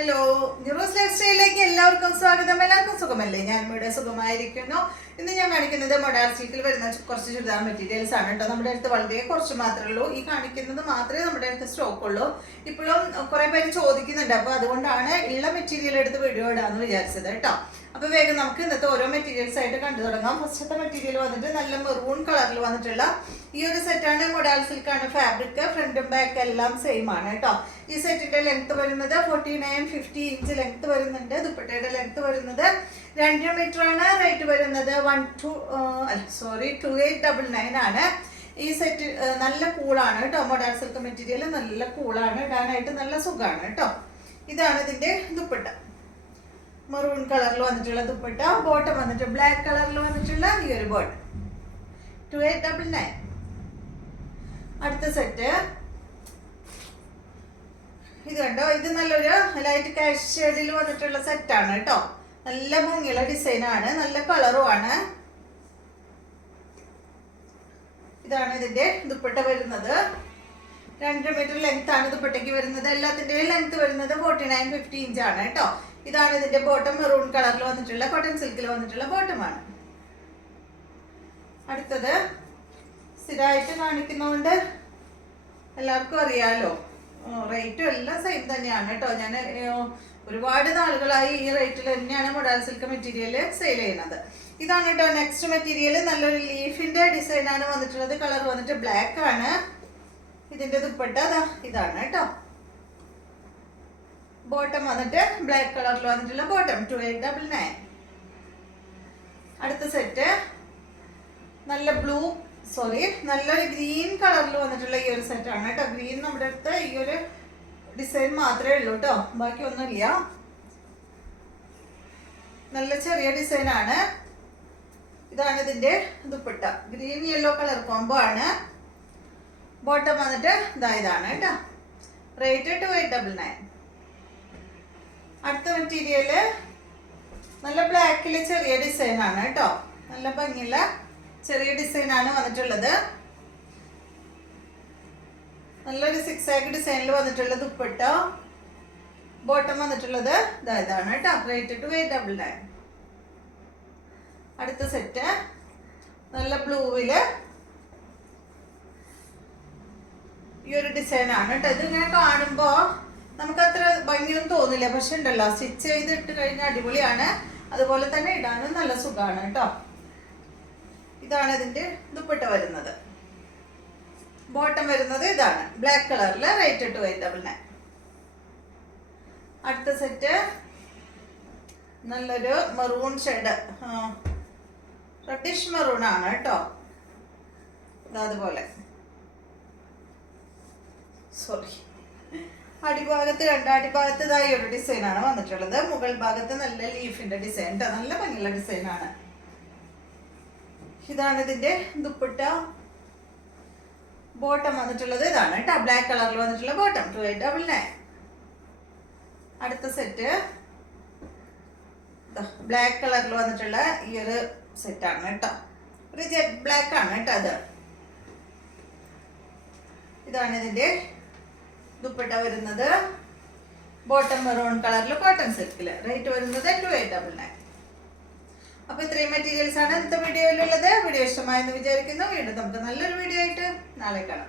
Hello, ന്യൂറോസ് life സ്റ്റൈലിലേക്ക് എല്ലാവർക്കും സ്വാഗതം. എല്ലാവർക്കും സുഖമല്ലേ? ഞാൻ ഇവിടെ സുഖമായിരിക്കുന്നു. ഇന്ന് ഞാൻ കാണിക്കുന്നത് മൊഡാൾ സിൽക്കിൽ വരുന്ന കുറച്ച് ചുരിദാർ മെറ്റീരിയൽസ് ആണ് കേട്ടോ. നമ്മുടെ അടുത്ത് വളരെ കുറച്ച് മാത്രമേ ഉള്ളൂ. ഈ കാണിക്കുന്നത് മാത്രമേ നമ്മുടെ അടുത്ത് സ്റ്റോക്ക് ഉള്ളൂ. ഇപ്പോഴും കുറെ പേര് ചോദിക്കുന്നുണ്ട്, അപ്പോൾ അതുകൊണ്ടാണ് ഉള്ള മെറ്റീരിയൽ എടുത്ത് വീഡിയോ ഇടാന്ന് വിചാരിച്ചത് കേട്ടോ. അപ്പൊ വേഗം നമുക്ക് ഇന്നത്തെ ഓരോ മെറ്റീരിയൽസ് ആയിട്ട് കണ്ടു തുടങ്ങാം. ഫസ്റ്റത്തെ മെറ്റീരിയൽ വന്നിട്ട് നല്ല മെറൂൺ കളറിൽ വന്നിട്ടുള്ള ഈ ഒരു സെറ്റാണ്. മൊഡാൾ സിൽക്കാണ് ഫാബ്രിക്. ഫ്രണ്ടും ബാക്ക് എല്ലാം സെയിം ആണ് കേട്ടോ. ഈ സെറ്റിന്റെ ലെങ്ത് വരുന്നത് 49-50 ഇഞ്ച് ലെങ്ത് വരുന്നുണ്ട്. ദുപ്പട്ടയുടെ ലെങ്ത് വരുന്നത് 2 മീറ്റർ ആണ്. റേറ്റ് വരുന്നത് 2899 ആണ്. ഈ സെറ്റ് നല്ല കൂളാണ് കേട്ടോ. മൊഡാൾ സിൽക്ക് മെറ്റീരിയൽ നല്ല കൂളാണ്, ഇടാനായിട്ട് നല്ല സുഖമാണ് കേട്ടോ. ഇതാണ് ഇതിന്റെ ദുപ്പട്ട. മെറൂൺ കളറിൽ വന്നിട്ടുള്ള ദുപ്പട്ട. ബോട്ടം വന്നിട്ട് ബ്ലാക്ക് കളറിൽ വന്നിട്ടുള്ള ഈ ഒരു ബോട്ടം 2899. അടുത്ത സെറ്റ് ഇത് കണ്ടോ. ഇത് നല്ലൊരു ലൈറ്റ് കാഷ് ഷെയ്ഡിൽ വന്നിട്ടുള്ള സെറ്റാണ് കേട്ടോ. നല്ല ഭംഗിയുള്ള ഡിസൈനാണ്, നല്ല കളറുമാണ്. ഇതാണ് ഇതിന്റെ ദുപ്പട്ട വരുന്നത്. 2 മീറ്റർ ലെങ്ത് ആണ് ദുപ്പട്ടയ്ക്ക് വരുന്നത്. എല്ലാത്തിന്റെയും ലെങ്ത് വരുന്നത് 49-50 ഇഞ്ച് ആണ് കേട്ടോ. ഇതാണ് ഇതിന്റെ ബോട്ടം. മെറൂൺ കളറിൽ വന്നിട്ടുള്ള കോട്ടൺ സിൽക്കിൽ വന്നിട്ടുള്ള ബോട്ടമാണ്. അടുത്തത് സ്ഥിരമായിട്ട് കാണിക്കുന്നതുകൊണ്ട് എല്ലാവർക്കും അറിയാലോ, റേറ്റും എല്ലാം സെയിം തന്നെയാണ് കേട്ടോ. ഞാൻ ഒരുപാട് നാളുകളായി ഈ റേറ്റിൽ തന്നെയാണ് മൊഡാൾ സിൽക്ക് മെറ്റീരിയൽ സെയിൽ ചെയ്യുന്നത്. ഇതാണ് കേട്ടോ നെക്സ്റ്റ് മെറ്റീരിയൽ. നല്ലൊരു ലീഫിന്റെ ഡിസൈനാണ് വന്നിട്ടുള്ളത്. കളർ വന്നിട്ട് ബ്ലാക്ക് ആണ്. ഇതിന്റെ ദുപ്പട്ട ഇതാണ് കേട്ടോ. ബോട്ടം വന്നിട്ട് ബ്ലാക്ക് കളറിൽ വന്നിട്ടുള്ള ബോട്ടം 2899. അടുത്ത സെറ്റ് നല്ലൊരു ഗ്രീൻ കളറിൽ വന്നിട്ടുള്ള ഈ ഒരു സെറ്റ് ആണ് കേട്ടോ. ഗ്രീൻ നമ്മുടെ അടുത്ത് ഈ ഒരു ഡിസൈൻ മാത്രമേ ഉള്ളൂ കേട്ടോ, ബാക്കി ഒന്നുമില്ല. നല്ല ചെറിയ ഡിസൈൻ ആണ്. ഇതാണ് ഇതിന്റെ dupatta. Green yellow colour combo ആണ്. ബോട്ടം വന്നിട്ട് ഇതാണ് കേട്ടോ. റേറ്റ് 2899. അടുത്ത മെറ്റീരിയല് നല്ല ബ്ലാക്കില് ചെറിയ ഡിസൈൻ ആണ് കേട്ടോ. നല്ല ഭംഗിയുള്ള ചെറിയ ഡിസൈൻ ആണ് വന്നിട്ടുള്ളത്. നല്ലൊരു സിക്സാഗ് ഡിസൈനിൽ വന്നിട്ടുള്ള ദുപ്പട്ട. ബോട്ടം വന്നിട്ടുള്ളത് ഇതാണ് കേട്ടോ. റേറ്റ് 2899. അടുത്ത സെറ്റ് നല്ല ബ്ലൂവില് ഈ ഒരു ഡിസൈൻ ആണ് കേട്ടോ. ഇത് ഇങ്ങനെ കാണുമ്പോ നമുക്ക് അത്ര ഭംഗിയൊന്നും തോന്നില്ല, പക്ഷെ ഉണ്ടല്ലോ സ്റ്റിച്ച് ചെയ്തിട്ട് കഴിഞ്ഞാൽ അടിപൊളിയാണ്. അതുപോലെ തന്നെ ഇടാനും നല്ല സുഖമാണ് കേട്ടോ. ഇതാണ് ഇതിന്റെ ദുപ്പട്ട വരുന്നത്. ബോട്ടം വരുന്നത് ഇതാണ് ബ്ലാക്ക് കളറിൽ. റേറ്റ് 2899. അടുത്ത സെറ്റ് നല്ലൊരു മെറൂൺ ഷെയ്ഡ്, റെഡിഷ് മെറൂൺ ആണ് കേട്ടോ. അതുപോലെ അടിഭാഗത്ത് അടിഭാഗത്ത് ഇതായി ഒരു ഡിസൈൻ ആണ് വന്നിട്ടുള്ളത്. മുകൾ ഭാഗത്ത് നല്ല ലീഫിന്റെ ഡിസൈൻ, നല്ല ഭംഗിയുള്ള ഡിസൈൻ ആണ്. ഇതാണ് ഇതിന്റെ ദുപ്പട്ട. ബോട്ടം വന്നിട്ടുള്ളത് ഇതാണ് കേട്ടോ. ബ്ലാക്ക് കളറിൽ വന്നിട്ടുള്ള ബോട്ടം 2899. അടുത്ത സെറ്റ് ബ്ലാക്ക് കളറിൽ വന്നിട്ടുള്ള ഈ ഒരു സെറ്റ് ആണ് കേട്ടോ. ഒരു ജെറ്റ് ബ്ലാക്ക് ആണ് കേട്ടോ അത്. ഇതാണ് ഇതിന്റെ ദുപ്പട്ട വരുന്നത്. ബോട്ടം മെറൂൺ കളറിൽ കോട്ടൺ സിൽക്കില്. റേറ്റ് വരുന്നത് 2899. അപ്പൊ ഇത്രയും മെറ്റീരിയൽസ് ആണ് ഇന്നത്തെ വീഡിയോയിലുള്ളത്. വീഡിയോ ഇഷ്ടമായെന്ന് വിചാരിക്കുന്നു. വീണ്ടും നമുക്ക് നല്ലൊരു വീഡിയോ ആയിട്ട് നാളെ കാണാം.